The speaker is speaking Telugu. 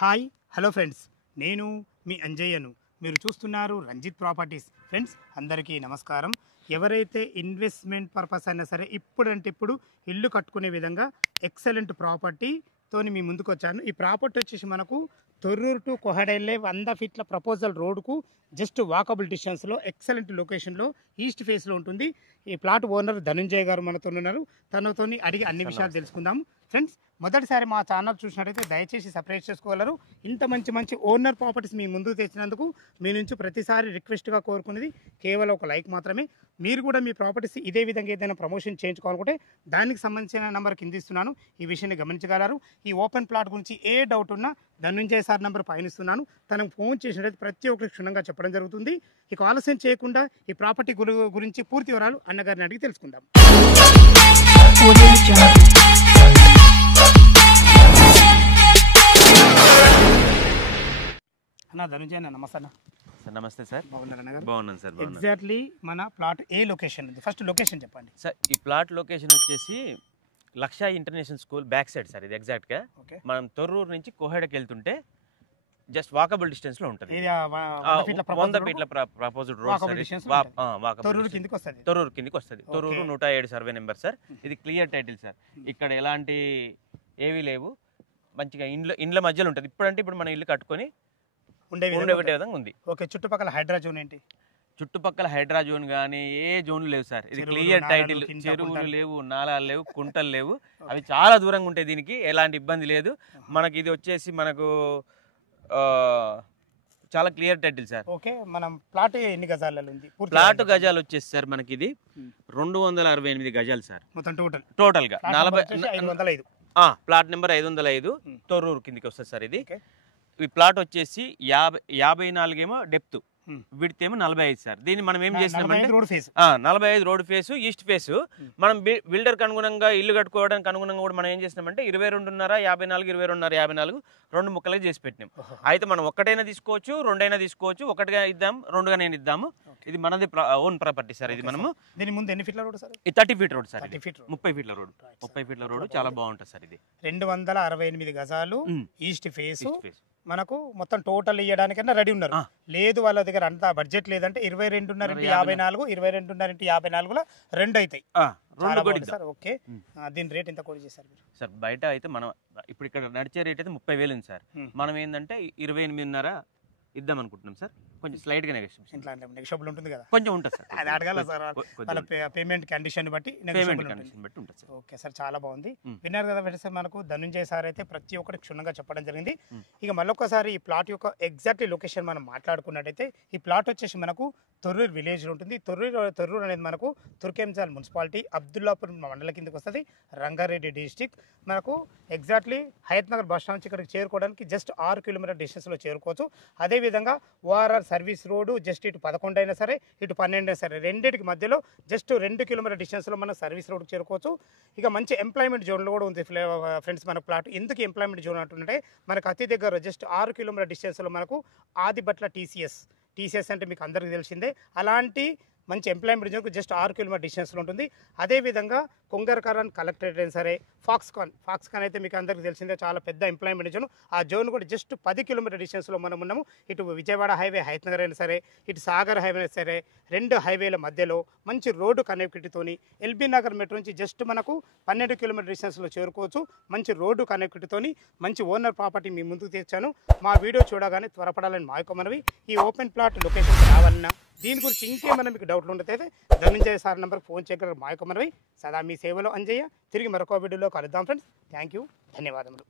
హాయ్ హలో ఫ్రెండ్స్, నేను మీ అంజయ్యను. మీరు చూస్తున్నారు రంజిత్ ప్రాపర్టీస్. ఫ్రెండ్స్ అందరికీ నమస్కారం. ఎవరైతే ఇన్వెస్ట్మెంట్ పర్పస్ అయినా సరే ఇప్పుడంటే ఇప్పుడు ఇల్లు కట్టుకునే విధంగా ఎక్సలెంట్ ప్రాపర్టీతోని మీ ముందుకు వచ్చాను. ఈ ప్రాపర్టీ వచ్చేసి మనకు తొర్రూరు టు కొహడెల్లే 100 ఫీట్ల ప్రపోజల్ రోడ్కు జస్ట్ వాకబుల్ డిస్టెన్స్లో ఎక్సలెంట్ లొకేషన్లో ఈస్ట్ ఫేస్లో ఉంటుంది. ఈ ప్లాట్ ఓనర్ ధనుంజయ్ గారు మనతో ఉన్నారు. తనతో అడిగి అన్ని విషయాలు తెలుసుకుందాం. ఫ్రెండ్స్ మొదటిసారి మా ఛానల్ చూసినట్టయితే దయచేసి సబ్స్క్రైబ్ చేసుకోగలరు. ఇంత మంచి ఓనర్ ప్రాపర్టీస్ మీ ముందుకు తెచ్చినందుకు మీ నుంచి ప్రతిసారి రిక్వెస్ట్గా కోరుకునేది కేవలం ఒక లైక్ మాత్రమే. మీరు కూడా మీ ప్రాపర్టీస్ ఇదే విధంగా ఏదైనా ప్రమోషన్ చేయించుకోవాలనుకుంటే దానికి సంబంధించిన నెంబర్ కింద ఇస్తున్నాను. ఈ విషయాన్ని గమనించగలరు. ఈ ఓపెన్ ప్లాట్ గురించి ఏ డౌట్ ఉన్నా ధనుంజయ్ సార్ నెంబర్ పైన ఇస్తున్నాను. తనకు ఫోన్ చేసినట్టయితే ప్రతి ఒక్కరికి క్షుణ్ణంగా చెప్పడం జరుగుతుంది. ఇక ఆలస్యం చేయకుండా ఈ ప్రాపర్టీ గురించి పూర్తి వివరాలు అన్నగారిని అడిగి తెలుసుకుందాం. అన్న ధనుంజయ్ అన్న, నమస్తే అన్న. సార్ నమస్తే సార్. బాగున్నాను సార్. ఎగ్జాక్ట్లీ మన ప్లాట్ ఏ లొకేషన్ ఉంది? ఫస్ట్ లొకేషన్ చెప్పండి సార్. ఈ ప్లాట్ లొకేషన్ వచ్చేసి Laksha international school back side sir. ఇది ఎగ్జాక్ట్గా మనం తొర్రూరు నుంచి కోహెడకి వెళ్తుంటే జస్ట్ వాకబుల్ డిస్టెన్స్ లో ఉంటుంది. 100 ఫీట్ల ప్రపోజ్డ్ రోడ్ తొర్రూరు కిందకి వస్తుంది. Torrur 107 survey number sir. ఇది క్లియర్ టైటిల్ సార్. ఇక్కడ ఎలాంటి ఏవీ లేవు. మంచిగా ఇండ్ల మధ్యలో ఉంటుంది. ఇప్పుడు మన ఇల్లు కట్టుకొని ఉండే విధంగా ఉంది. ఓకే. చుట్టుపక్కల హైడ్రా జోన్ ఏంటి? చుట్టుపక్కల హైడ్రా జోన్ కానీ ఏ జోన్ లేవు సార్. ఇది క్లియర్ టైటిల్. చెరువులు లేవు, నాలాలు లేవు, కుంటలు లేవు. అవి చాలా దూరంగా ఉంటాయి. దీనికి ఎలాంటి ఇబ్బంది లేదు. మనకి ఇది వచ్చేసి మనకు చాలా క్లియర్ టైటిల్ సార్. ఓకే. మనం ప్లాట్ ఎన్ని గజాలలో ఉంది? ప్లాట్ గజాలు వచ్చేసి సార్ మనకి ఇది 268 గజాలు సార్. మొత్తం టోటల్ గా 505. ప్లాట్ నెంబర్ 505 తొర్రూరు కిందికి వస్తుంది సార్. ఇది ఈ ప్లాట్ వచ్చేసి 54 ఏమో డెప్త్, విడ్త్ ఏమో 45 సార్. దీన్ని మనం ఏం చేసినామంటే 45 రోడ్ ఫేస్, ఈస్ట్ ఫేస్. మనం బిల్డర్ కి అనుగుణంగా ఇల్లు కట్టుకోవడానికి అనుగుణంగా కూడా మనం ఏం చేసినామంటే 22.5, 54, 22.5, 54 2 ముక్కలుగా చేసి పెట్టినాం. అయితే మనం ఒక్కటైనా తీసుకోవచ్చు, రెండైనా తీసుకోవచ్చు. ఒకటిగా ఇద్దాం, రెండుగా నేను ఇద్దాము. ఇది మనది ఓన్ ప్రాపర్టీ సార్. ఇది మనము దీని ముందు ఎన్ని ఫీట్ల road sir? 30 feet road sir. 30 ఫీట్ల రోడ్. 30 ఫీట్ల రోడ్ చాలా బాగుంటుంది సార్. ఇది 268 గజాలు ఈస్ట్ ఫేస్. మనకు మొత్తం టోటల్ ఇవ్వడానికన్నా రెడీ ఉన్నారు. లేదు వాళ్ళ దగ్గర అంత బడ్జెట్ లేదంటే 22.5 x 54, 22.5 x 54 రెండు అవుతాయి. Sir okay. దీని రేట్ ఎంత కోట్ చేశారు మీరు? సార్ బయట అయితే మనం ఇప్పుడు ఇక్కడ నడిచే రేట్ అయితే 30,000 ఉంది సార్. మనం ఏంటంటే 28.5 ఇద్దాం అనుకుంటున్నాం సార్. కొంచెం స్లైట్ గా నెగోషియబుల్ ఉంటుంది కదా? కొంచెం ఉంటుంది సార్. అది అడగాల సార్. వాళ్ళ పేమెంట్ కండిషన్ బట్టి ఉంటుంది సార్. ఓకే సార్, చాలా బాగుంది. విన్నారు కదా సార్. మనకు ధనుంజయ్ సార్ అయితే ప్రతి ఒక్కటి క్షుణ్ణంగా చెప్పడం జరిగింది. ఇక మళ్ళొకసారి ఈ ప్లాట్ యొక్క ఎగ్జాక్ట్ లొకేషన్ మనం మాట్లాడుకున్నట్టయితే ఈ ప్లాట్ వచ్చేసి మనకు తొర్రూరు విలేజ్ లో ఉంటుంది. తొర్రూరు అనేది మనకు తుర్కెంచాల్ మున్సిపాలిటీ, అబ్దుల్లాపూర్ మండలం కిందకి వస్తుంది, రంగారెడ్డి డిస్టిక్. మనకు exactly Hayath Nagar bus stand నుంచి ఇక్కడికి చేరుకోవడానికి జస్ట్ 6 కిలోమీటర్ డిస్టెన్స్లో చేరుకోవచ్చు. అదేవిధంగా ఓఆర్ఆర్ సర్వీస్ రోడ్డు జస్ట్ ఇటు 11 అయినా సరే, ఇటు 12 అయినా సరే, రెండింటికి మధ్యలో జస్ట్ 2 కిలోమీటర్ డిస్టెన్స్లో మనం సర్వీస్ రోడ్కి చేరుకోవచ్చు. ఇక మంచి ఎంప్లాయ్మెంట్ జోన్లో కూడా ఉంది ఫ్రెండ్స్ మన ప్లాట్. ఎందుకు ఎంప్లాయ్మెంట్ జోన్ అంటుంటే మనకు అతి దగ్గర జస్ట్ 6 కిలోమీటర్ డిస్టెన్స్లో మనకు ఆదిబట్ల టీసీఎస్ అంటే మీకు అందరికీ తెలిసిందే. అలాంటి మంచి ఎంప్లాయ్మెంట్ జోన్కు జస్ట్ 6 కిలోమీటర్ డిస్టెన్స్లో ఉంటుంది. అదేవిధంగా కొంగర్కరన్ కలెక్టరేట్ అయినా సరే, ఫాక్స్కాన్ అయితే మీకు అందరికీ తెలిసిందే, చాలా పెద్ద ఎంప్లాయ్మెంట్ జోన్. ఆ జోన్ కూడా జస్ట్ 10 కిలోమీటర్ డిస్టెన్స్లో మనం ఉన్నాము. ఇటు విజయవాడ హైవే, హయత్ నగర్ అయినా సరే, ఇటు సాగర్ హైవే అయినా సరే, 2 హైవేల మధ్యలో మంచి రోడ్డు కనెక్టివిటీతోని ఎల్బీ నగర్ మెట్రో నుంచి జస్ట్ మనకు 12 కిలోమీటర్ డిస్టెన్స్లో చేరుకోవచ్చు. మంచి రోడ్డు కనెక్టివిటీతోని మంచి ఓనర్ ప్రాపర్టీ మీ ముందుకు తెచ్చాను. మా వీడియో చూడగానే త్వరపడాలని మా యొక్క మనవి. ఈ ఓపెన్ ప్లాట్ లొకేషన్ రావాలన్నా దీని గురించి ఇంకేమైనా మీకు డౌట్లు ఉండేది ధనుంజయ్ సార్ నెంబర్కి ఫోన్ చేయగలరు. మా యొక్క మనవి. సదా మీ సేవలో అంజయ్య. తిరిగి మరొక వీడియోలో కలుద్దాం ఫ్రెండ్స్. థ్యాంక్ యూ, ధన్యవాదములు.